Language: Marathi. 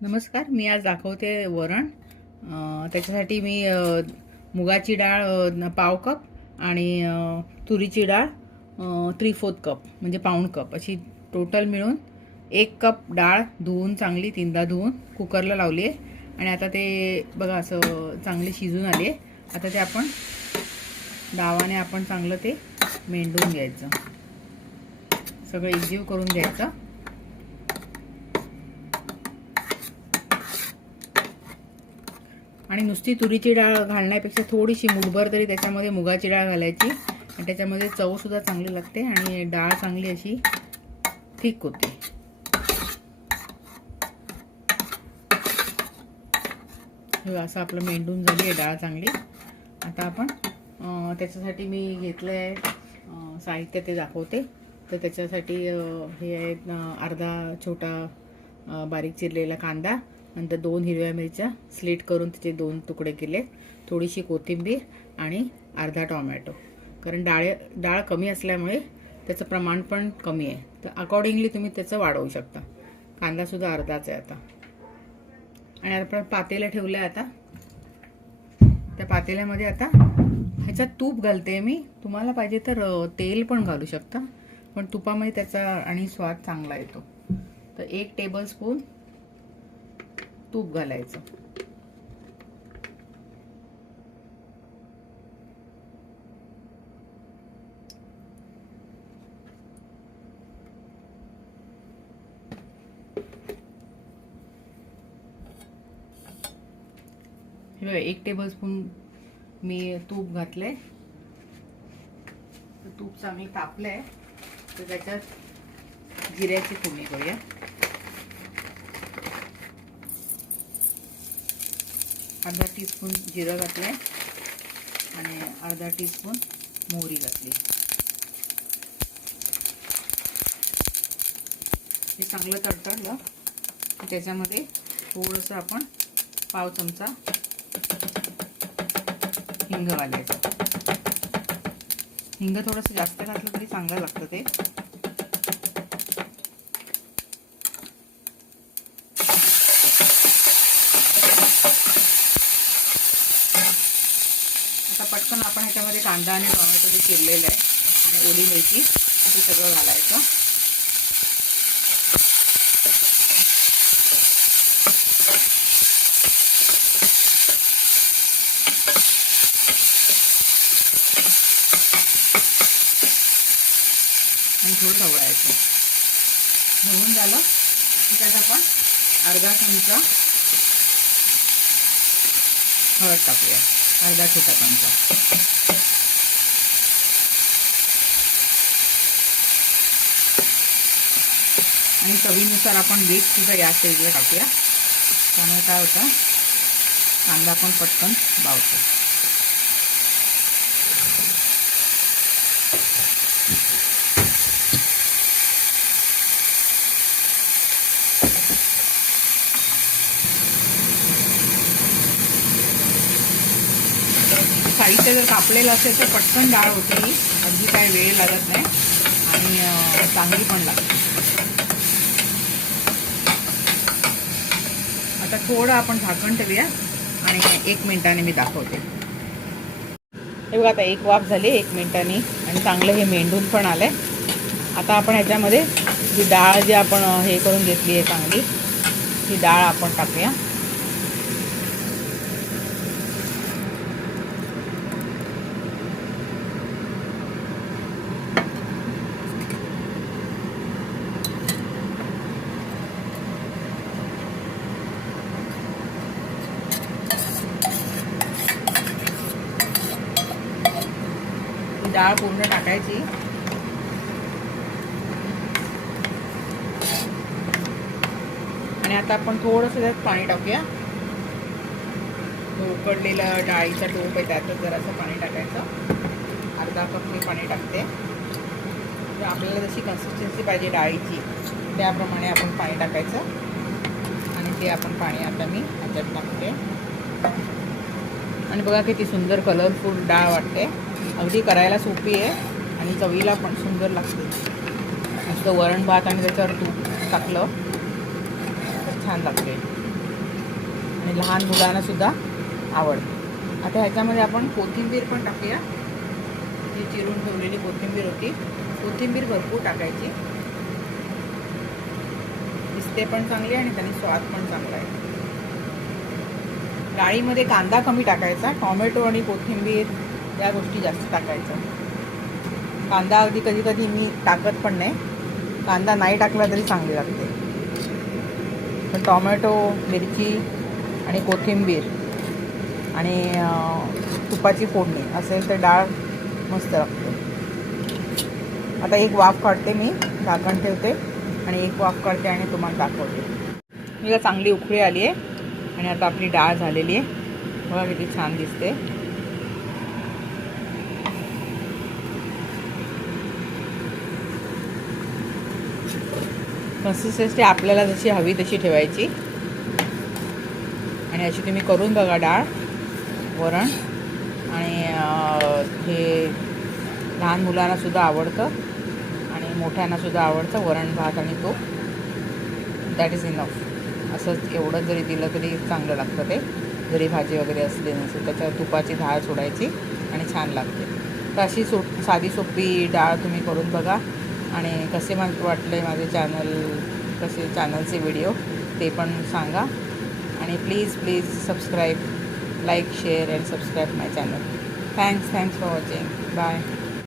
नमस्कार. मी आज दाखवते वरण. त्याच्यासाठी मी मुगाची डाळ पाव कप आणि तुरीची डाळ 3/4 कप म्हणजे पाऊण कप अशी टोटल मिळून 1 कप डाळ धुवून चांगली 3दा धुवून कुकरला लावली आहे. आणि आता ते बघा असं चांगली शिजून आली आहे. आता ते आपण दावाने आपण चांगलं ते मेंढून घ्यायचं, सगळं एकजीव करून घ्यायचं. आणि नुसती तुरीची डाळ घालण्यापेक्षा थोडीशी मुठभर तरी त्याच्यामध्ये मुगाची डाळ घालायची आणि त्याच्यामध्ये चवसुद्धा चांगली लागते आणि डाळ चांगली अशी थिक होते. हे असं आपलं मेंढून झाली आहे डाळ चांगली. आता आपण त्याच्यासाठी मी घेतलं आहे साहित्य ते दाखवते. तर त्याच्यासाठी हे आहेत अर्धा छोटा बारीक चिरलेला कांदा, नंतर 2 हिरव्या मिरच्या स्लीट करून त्याचे 2 तुकडे केले, थोडीशी कोथिंबीर आणि अर्धा टोमॅटो. कारण डाळ कमी असल्यामुळे त्याचं प्रमाण पण कमी आहे, तर अकॉर्डिंगली तुम्ही त्याचं वाढवू शकता. कांदासुद्धा अर्धाच आहे आता. आणि आपण पातेलं ठेवलं आहे. आता त्या पातेल्यामध्ये आता ह्याच्यात तूप घालते मी. तुम्हाला पाहिजे तर तेल पण घालू शकता, पण तुपामध्ये त्याचा आणि स्वाद चांगला येतो. तर 1 टेबलस्पून तूप घालायचं. हे 1 टेबलस्पून मी तूप घातलंय. तूप चांगलं तापलंय, तर त्याच्यात जिऱ्याची फोडणी करूया. अर्धा टीस्पून जिरं घातलंय आणि अर्धा टीस्पून मोहरी घातली. हे चांगलं तडतडलं की त्याच्यामध्ये थोडंसं आपण पाव चमचा हिंग घालायचं. हिंग थोडंसं जास्त घातलं तरी चांगलं लागतं ते. आता पटकन आपण ह्याच्यामध्ये कांदा आणि टोमॅटो जे चिरलेलं आहे आणि ओली मिरची हे सगळं घालायचं. आणि थोडं ढवळायचं. ढवळून झालं की त्यात आपण अर्धा चमचा हळद टाकूया, अर्धा छोटा चमचा. आणि चवीनुसार आपण मीठ सुद्धा या स्टेजला टाकूया. त्यामुळे काय होतं, कांदा पण पटकन भावतो. साहित्य जर कापलेलं असेल तर पटकन डाळ होते ही, अगदी काय वेळ लागत नाही आणि चांगली पण लागते. आता थोडं आपण झाकण ठेवूया आणि 1 मिनिटाने मी दाखवते. हे बघा, आता 1 वाफ झाली 1 मिनिटांनी आणि चांगलं हे मेंढून पण आलंय. आता आपण ह्याच्यामध्ये जी डाळ जी आपण हे करून घेतली आहे चांगली, ही डाळ आपण टाकूया. डाळ पूर्ण टाकायची आणि आता आपण थोडंसं त्यात पाणी टाकूया. उकडलेलं डाळीचा टोप आहे त्यातच जरासं पाणी टाकायचं. अर्धा कप मी पाणी टाकते. तर आपल्याला जशी कन्सिस्टन्सी पाहिजे डाळीची त्याप्रमाणे आपण पाणी टाकायचं. आणि ते आपण पाणी आता मी ह्याच्यात टाकते. आणि बघा किती सुंदर कलरफुल डाळ वाटते. अगदी करायला सोपी आहे आणि चवीला पण सुंदर लागते. मस्त वरण भात आणि त्याच्यावर तूप टाकलं तर छान लागते. आणि लहान मुलांनासुद्धा आवडतं. आता ह्याच्यामध्ये आपण कोथिंबीर पण टाकूया. जी चिरून ठेवलेली कोथिंबीर होती, कोथिंबीर भरपूर टाकायची. दिसते पण चांगली आणि त्याने स्वाद पण चांगला आहे. डाळीमध्ये कांदा कमी टाकायचा, टॉमॅटो आणि कोथिंबीर या गोष्टी जास्त टाकायच्या. कांदा अगदी कधी कधी मी टाकत पण नाही, कांदा नाही टाकला तरी चांगली लागते. पण टॉमॅटो, मिरची आणि कोथिंबीर आणि तुपाची फोडणी असेल तर डाळ मस्त लागते. आता एक वाफ काढते मी, झाकण ठेवते आणि एक वाफ काढते आणि तुम्हाला दाखवते. मला चांगली उकळी आली आहे आणि आता आपली डाळ झालेली आहे. बघा किती छान दिसते. कन्सिस्टन्सी आपल्याला जशी हवी तशी ठेवायची आणि अशी तुम्ही करून बघा डाळ वरण. आणि हे लहान मुलांनासुद्धा आवडतं आणि मोठ्यांनासुद्धा आवडतं. वरण भात आणि तूप, दॅट इज इनफ. असंच एवढं जरी दिलं तरी चांगलं लागतं ते, जरी भाजी वगैरे असली नसेल. त्याच्यावर तुपाची धार सोडायची आणि छान लागते. तर अशी साधी सोपी डाळ तुम्ही करून बघा आणि कसे वाटले माझे चॅनलचे व्हिडिओ ते पण सांगा. आणि please subscribe, like, share and subscribe my channel. Thanks for watching. Bye.